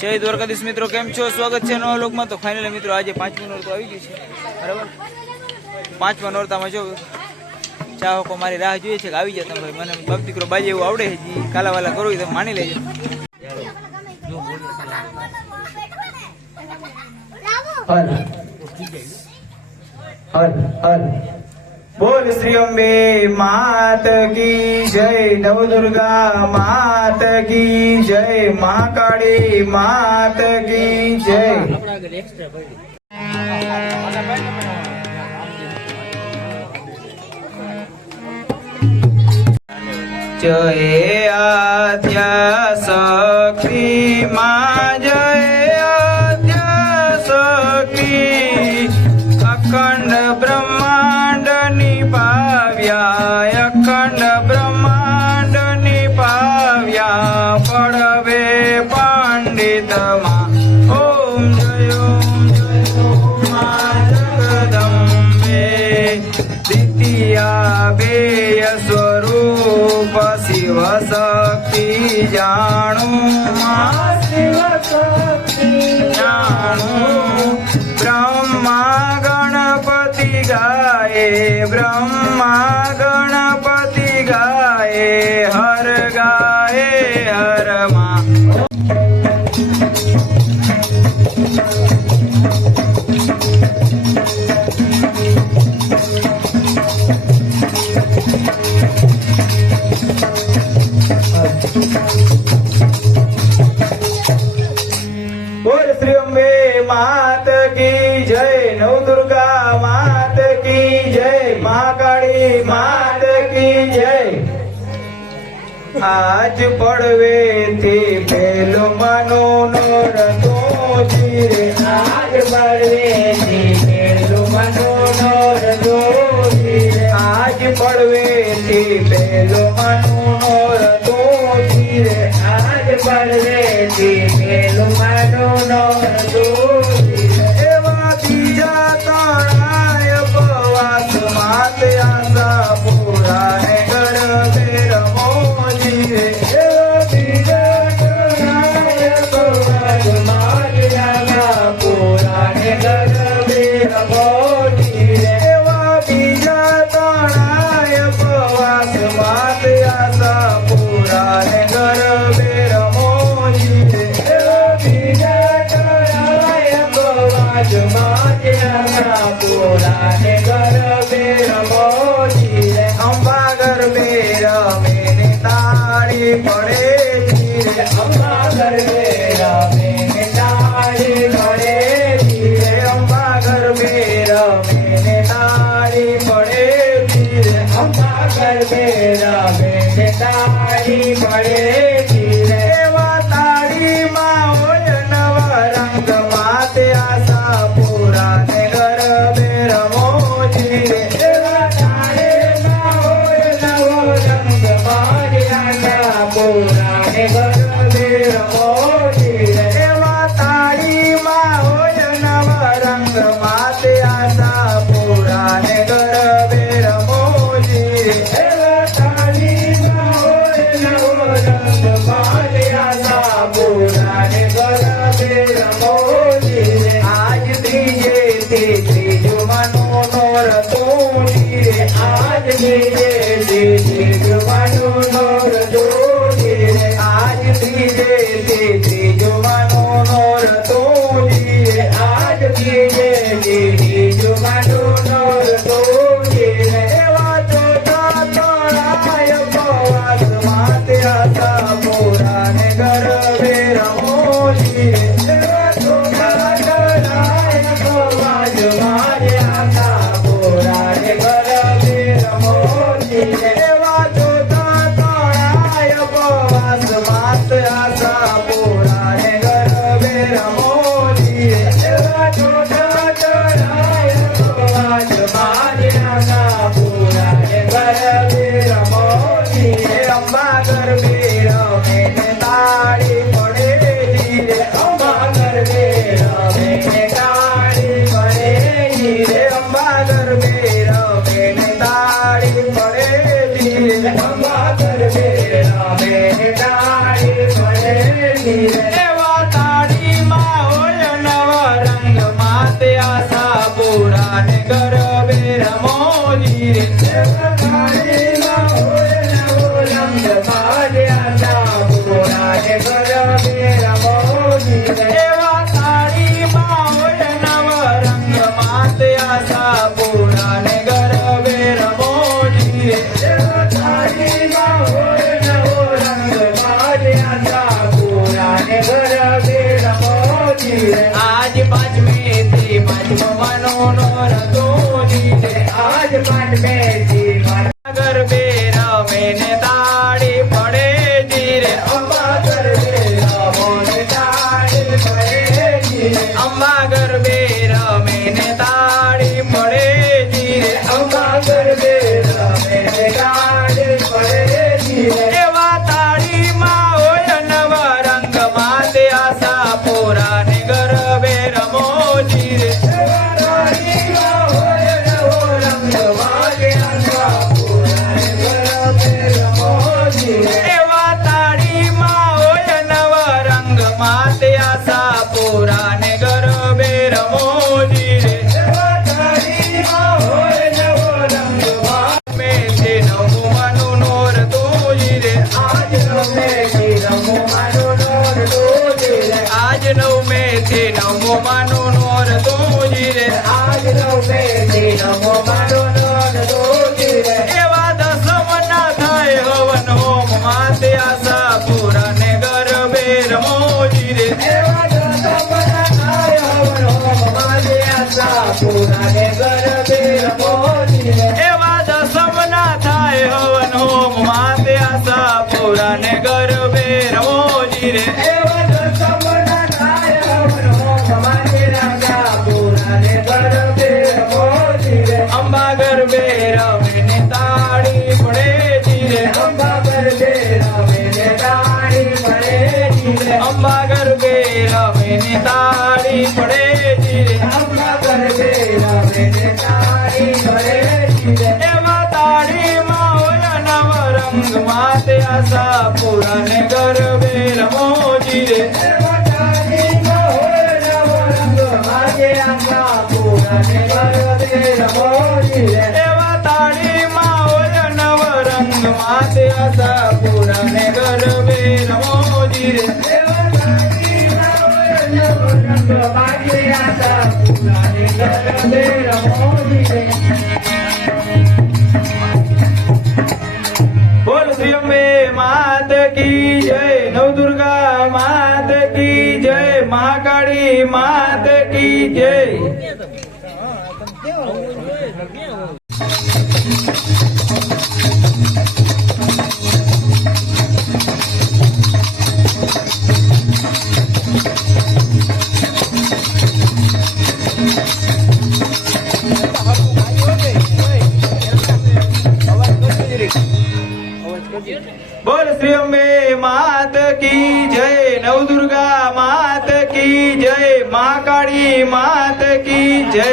જય દ્વારકાધીશ મિત્રો, કેમ છો? સ્વાગત છે નવા લોકમાં તો ફાઇનલી મિત્રો, આજે પાંચમું નોરતું આવી ગયું છે. બરાબર? પાંચમા નોરતામાં જો ચાહકો મારી રાહ જોઈએ છે કે આવી જાય તમે મને બાપ દીકરો બાજે એવું આવડે છે કાલાવાલા કરો તમે માની લેજો. હર હર હર. બોલ શ્રી અંબે, માત કી જય નવ દુર્ગા માત કી જય, મા કાળી, માત કી જય. જય આધ્યા બ્રહ્મા ગણપતિ ગાય હર ગાય હર મા. આજ પડવે તે પેલો માનો નરતો જીરે આજ પડવે તે પેલો માનો નરતો જીરે આજ પડવે તે પેલો માનો Thank you. રમે ને આજ નવ મેં તે નવું મનું નોર તુજી રે આજ નવ મે રમો માનો અંબા ગરબે રમે ને તાળી પડે જી રે. એવા તાળીમાં હોય નવ રંગ માતે આશા પૂરા ને એવા તાળીમાં હોય નવ રંગ માતે આશા પૂરા ને ગરબે રમોજી રે એવા તાળીમાં હોય નવો રંગ માગે આશા પૂરાને ગરબે રમોજી રે. બોલ શ્રી અંબે માત કી જય. નવદુર્ગા માત કી જય. મહાકાળી માત કી જય. બોલ શ્રી અંબે માત કી જય નવદુર્ગા માત કી જય મહાકાળી માત કી જય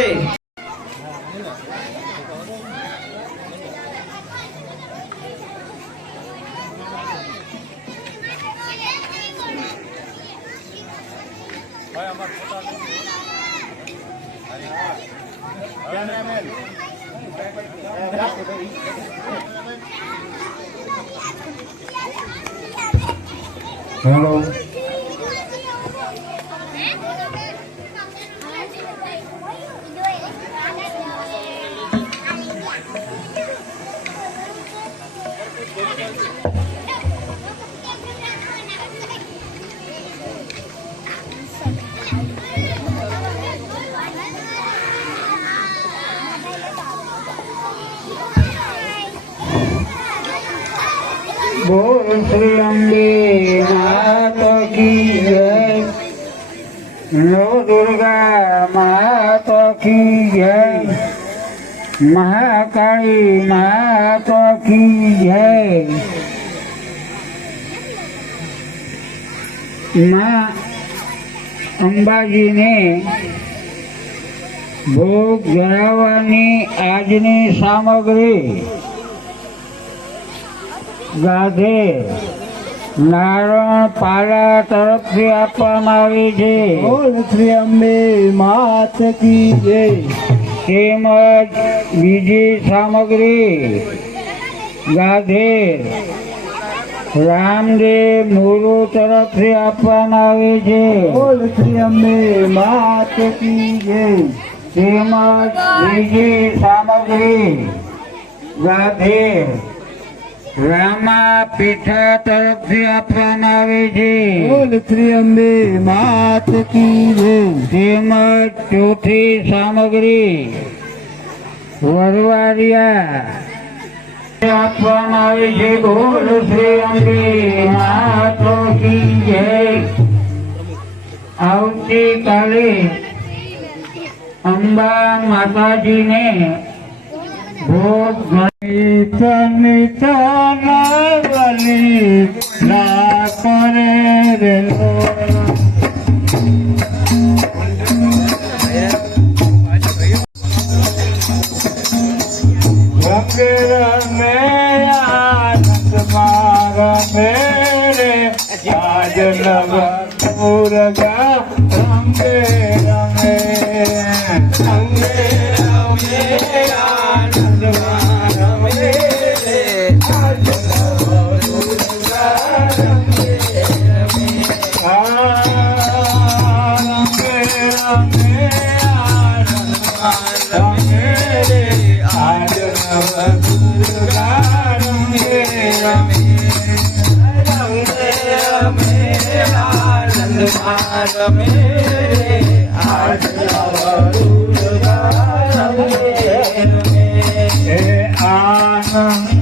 હેલો બોલ શ્રી અંબે માત નવ દુર્ગા માત કી જય. મહાકાળી માત કી જય. મા અંબાજીને ભોગ ધરાવવાની આજની સામગ્રી ગાધે. નારાયણ પાલા તરફથી આપવામાં આવી છે. બોલશ્રી અંબે માત કી જય. તેમજ બીજી સામગ્રી ગાધેર રામદેવ મોરુ તરફથી આપવામાં આવે છે. બોલશ્રી અંબે માત કી જય. તેમજ બીજી સામગ્રી ગાધેર રામા પીઠા તરફથી આપવામાં આવે છે ચોથી સામગ્રી। વરવાડિયા। આપવામાં આવે છે બોલ શ્રી અંબે માતો કી જય। આવતીકાલે અંબા માતાજીને ஓம் গনি তনি তনা বলি না করে রে पूरा रंगे रंगे रंगे ગમે રે આનંદ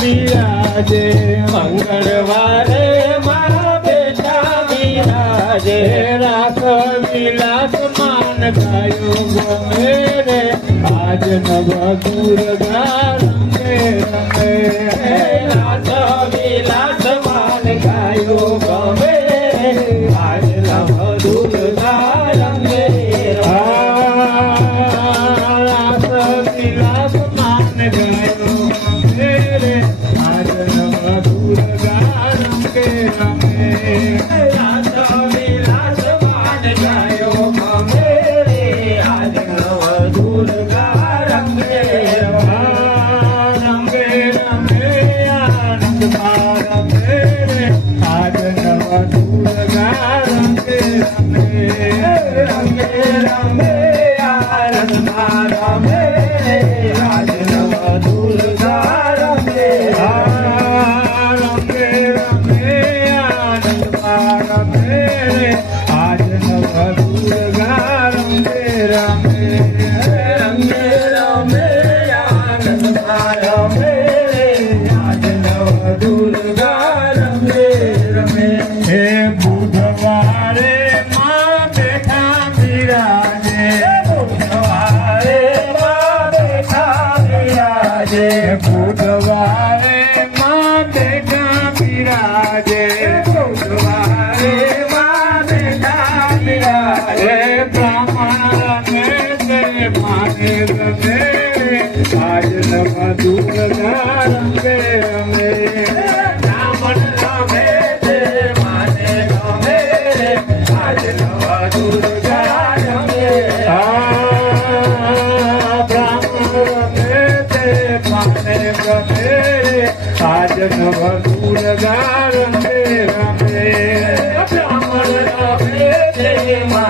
બિરાજે મંગળવારે મારા બેટા બિરાજે રાખ વિલાસ માન ગાયો ગમે રે, આજ નવા દુર્ગા રાખ વિલાસ માન ગાયો ગમે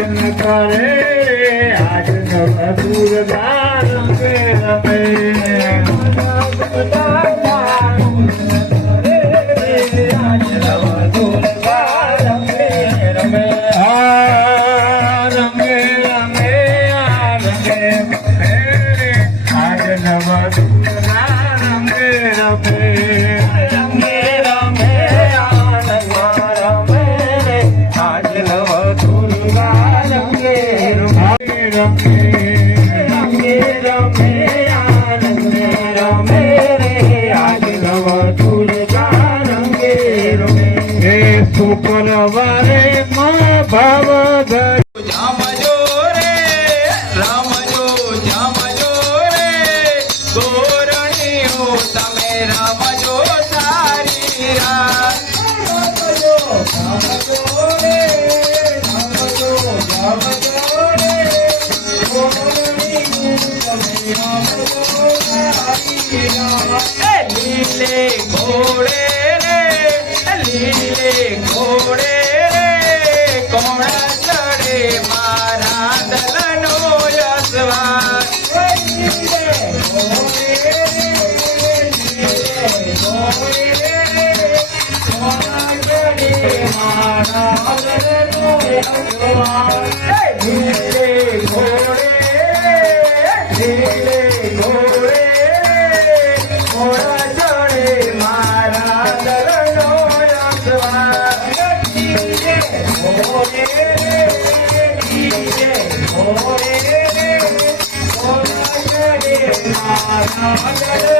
હાજન કરે. હાજન મધુર ગાર રમે રમે. લીલે ઘોડે રે લીલે ઘોડે રે કોણ ચડે મારા દલનો યસવા લીલે ઘોડે લીલે ઘોડે કોણ ચડે મારા દલનો યસવા ます。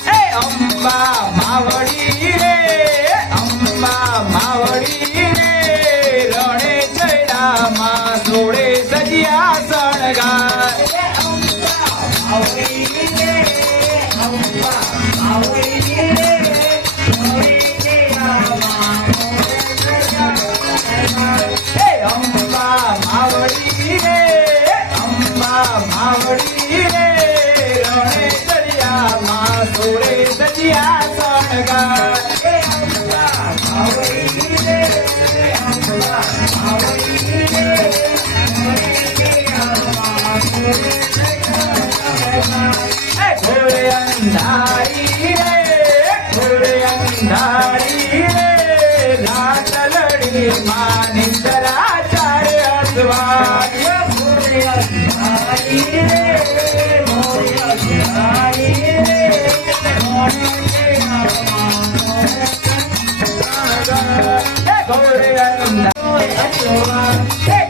लगा Hey!